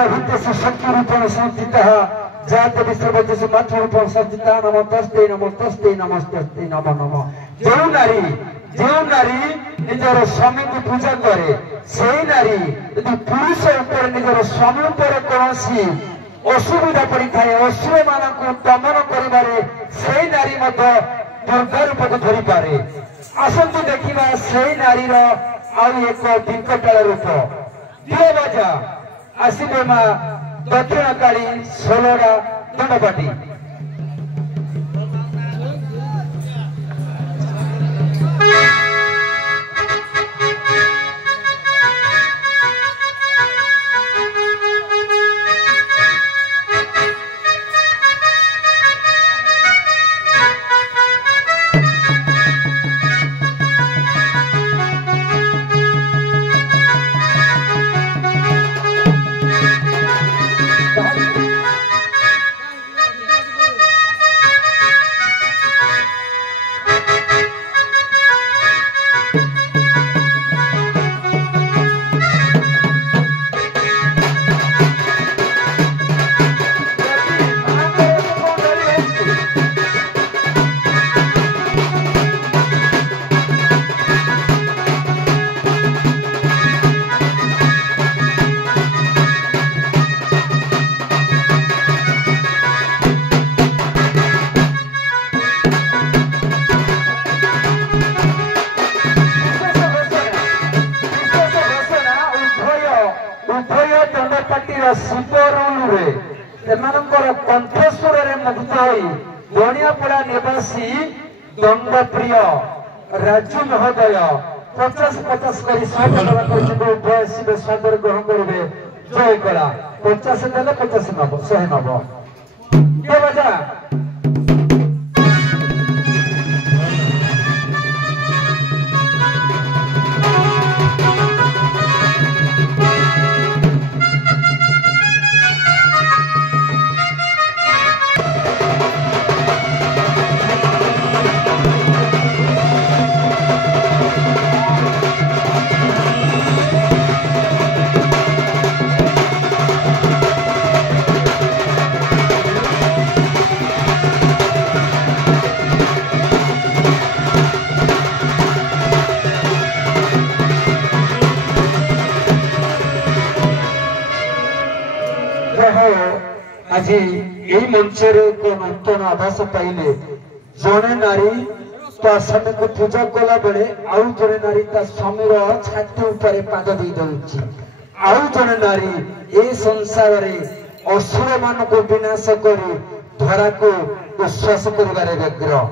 सर्वभूतेषु शक्तिरूपेण संस्थितः जातः सर्वभूतेषु मातृरूपेण संस्थितः नमस्तस्ते नमस्तस्ते नमस्तस्ते नमो नमः। जो नारी निजर स्वामी को पूजा करे से नारी यदि पुरुष ऊपर निजर स्वामी ऊपर कौन असुविधा पड़ी था असुर मान दमन कर से नारी दुर्गा रूप को धरी पारे। आसतु देखा से नारी आउ एक विकटाल रूप दियो बाजा आसबे माँ दक्षिण काली सोलड़ा दंडपाटी। कंठस्वर मुग्ध हो बणियापड़ा निवासी दंडप्रिय राजू महोदय 50-50 कर 100 शिव सागर ग्रहण करेंगे। जय कला 50 देले 50 नब 100 नब बजा आज यही मंचर को नूतन आभास पाइले जड़े नारी स्वामी को पूजा कला बेले आउ जड़े नारी स्वामीर छाती उपर पाद दे दउछि आउ जड़े नारी ए संसार रे असुर मान को विनाश करी धरा को विश्वास करिबारे व्यग्र।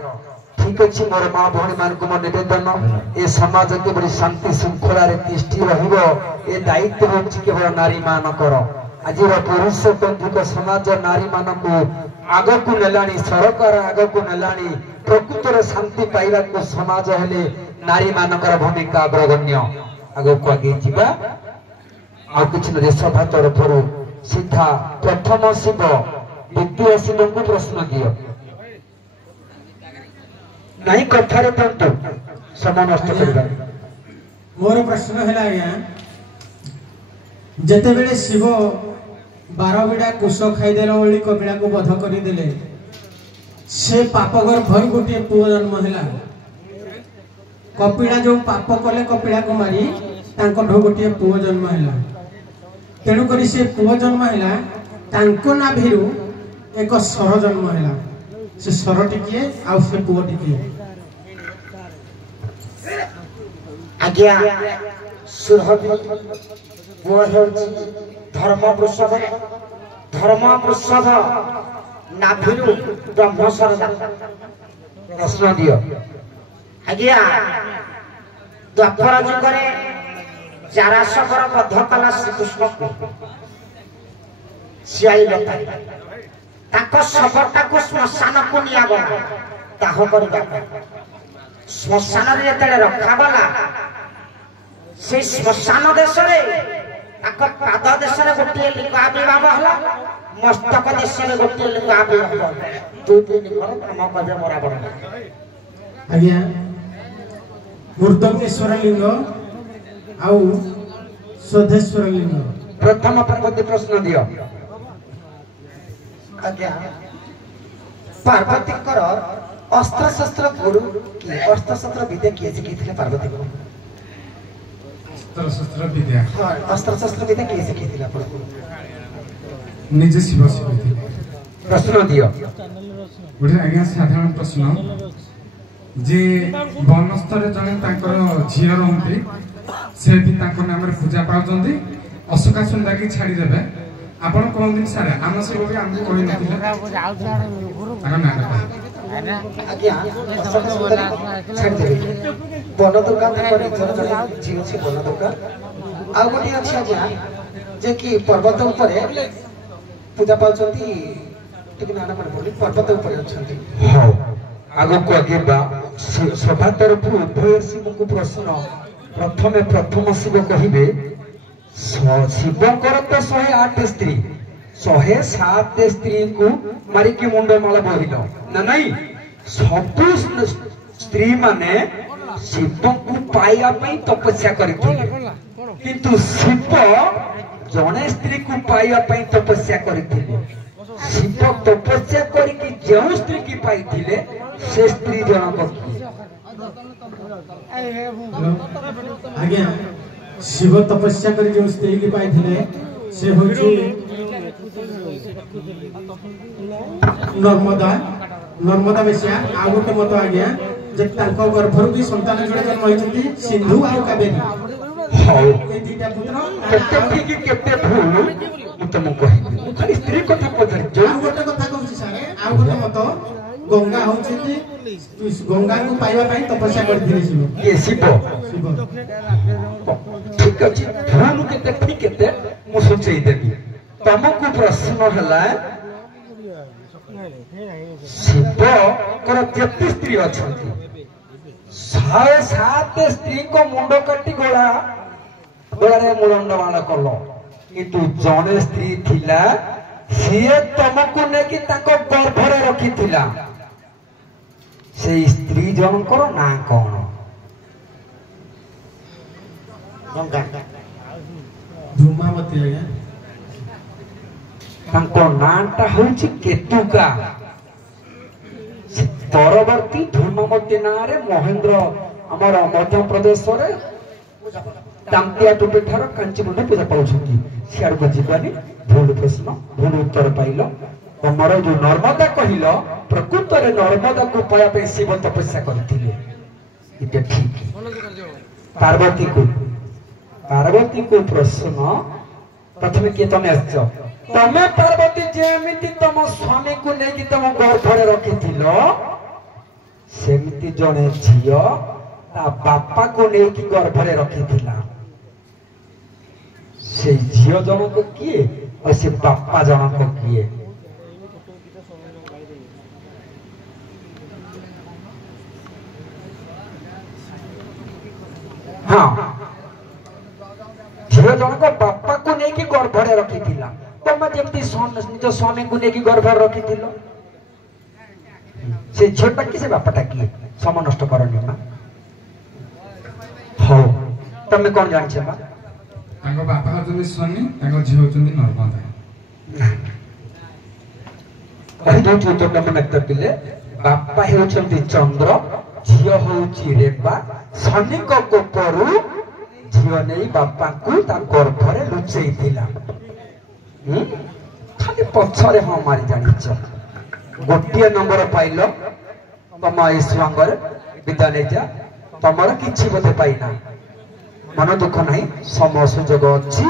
ठीक अच्छे मोर माँ भौणी मान को मोर निवेदन ए समाज के बड़ी शांति श्रृंखला तिष्ठि रहिबो ए दायित्व होछि केवल नारी मानकर। आज पुरुष केन्द्रिक समाज नारी मान को आग को नेलानी सरकार आग को नेलानी प्रकृतर शांति पाइबा को समाज हेले नारी मानकर भूमिका अग्रगण्य। आग को आगे जीवा आ किछ सभा तरफ सीधा प्रथम शिव द्वितीय शिव को प्रश्न दियो नहीं कथारे तंतु समय नष्ट करबा। मोर प्रश्न है आज्ञा जते बेले शिव 12 बिड़ा कुश खाईदेला बेली कपिड़ा को बध करदे से पापगर भर गोटे पुओ जन्म है कपिड़ा जो पाप कले कपिड़ा को मारी गोटे पुओ जन्म है तेणुक से पुओ जन्म है नाभि एक सर जन्म है से सर टिके आ से पुओ टिके आज्ञा सुरभि पुओ धर्म प्रसाद नाभिरु ब्रह्मसर प्रश्न दियो आज्ञा द्वापर जुगरे जारासकर बद्ध कला श्रीकृष्ण को सियाई लताई ताको शबटा को श्मशान को निया गला दाह करबा श्मशान रे जेते रखा गला से श्मशान देश रे पाद देश गोटे लिंग आविर्भाव है मस्तक देश गोटे लिंग आविर्भाव दुई दिन काम कर मरा बड़ा आज्ञा मूर्धन्येश्वर लिंग आउ स्वधेश्वर लिंग प्रथम पार्वती प्रश्न दियो आज्ञा पार्वती अस्त्र शस्त्र गुरु की अस्त्र शस्त्र विद्या किए शिखी पार्वती को अस्त्र शस्त्र विद्या हाँ अस्त्र शस्त्र विद्या किए शिखी निजे शिव शिखी प्रश्न दियो गोटे आज्ञा साधारण प्रश्न जे बनस्तर जने तांकर झियो रहंती से भी तांको नाम रे पूजा पाउचंती अशोका सुंदा की छाड़ी देबे आपण कोन दिन सारे आम शिव भी हमको कोइ नथिले तांको नाम आज्ञा अशोका सुंदरी छाड़ देबे बन दुर्गा तांको निजर जने झियो छी बन दुर्गा आ गोटी अछि आज्ञा जे कि पर्वत ऊपर पूजा पाउचंती टिक नाना मन बोली पर्वत ऊपर अछंती हां आगो को आगे बा सभा तरफ उभय शिव को प्रश्न प्रथम शिव कहिबे शिवकर तो 108 स्त्री 107 स्त्री को मारी की मुंड माला बहिलो ना नहीं सब स्त्री माने शिव को पाइया पई तपस्या करथिले किंतु शिव जने स्त्री को पाइया पई तपस्या करथिले शिव तपस्या करके जो स्त्री की पाइथिले से स्त्री जनक आज्ञा शिव तपस्या कर जो स्त्री की पाइथिले से होची नर्मदा बेसिया आ गोटे मत आज्ञा जे तांको गर्भरु भी संतान जोड़े जन्म होइछथि सिंधु आ कावेरी हां ए दीटा पुत्र केते ठीक केते भूल मु तुम कहि खाली स्त्री कथा पछर जो आ गोटे कथा कहूची सारे आ गोटे मत गंगा होची गंगा को पाइबा पई तपस्या करथिले शिव ये शिव ठीक अछि भूल केते ठीक केते मु सोचै देबी तुमको प्रश्न हला शिव कर जेते स्त्री अछंती 107 स्त्री को मुंड काटी गोला रे मुंड माला कलो किंतु जने स्त्री थिला सिए तुमको ने कि ताको गर्भरे रखिथिला से स्त्री जनकर ना कौन गंगा धूमावती आज्ञा तांको नाटा होछि केतुका परवर्ती धूमावती नारे महेंद्र हमर मध्य प्रदेश रे तांतिया टुटे ठार कांचीपुर पूजा पाउछंती सियार को जीवानी भूल प्रश्न भूल उत्तर पाइलो तमरो जो नर्मदा कहिलो प्रकृत रे नर्मदा को पाया पे शिव तपस्या करथिले इते ठीक पार्वती को प्रश्न प्रथम के तमे आछो तमे पार्वती जेमिति तम स्वामी को नै कि तम गर्भरे रखिथिलो सेमिति जने झियो ता बापा को नै कि गर्भरे रखिथिला से झियो जनक किए और से बापा जनक किए हाँ झियो जनक बापा को नै कि गर्भरे रखिथिला तमे जेमति निज स्वामी को नै कि गर्भरे रखिथिलो से झियोटा कि से बापाटा किए सम नष्ट करनी मा हो तमे कोन जान छे बा तांको बापा होचंदी स्वामी तांको झियो होचंदी नर्मदा कहि दो जो तो तमे नक्त पिले बापा हेउचंदी चंद्र झियो होउची रेबा शनि को कोपरु झियो नै बापा को ता गर्भरे लुचेई दिला खाली पछरे हम मारी जानिछ गोटिए नंबर पाइलो तम ईश्वर विद्यालय जा तमर किछि बते पाइना मन दुख नहीं समय सुजोग अच्छी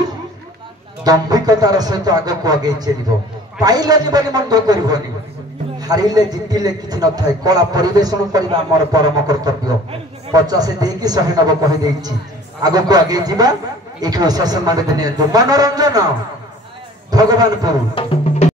दंभिकतार सहित आग को आगे चलो पाइले जीवन मन दुख करनी हारिले जितिले किछि न थाए कला परिवेशन करबा हमर परम कर्तव्य 50 देकी 190 कहि देछि आग को आगे जीवा एक शासन मान दिन मनोरंजन भगवान प्रभु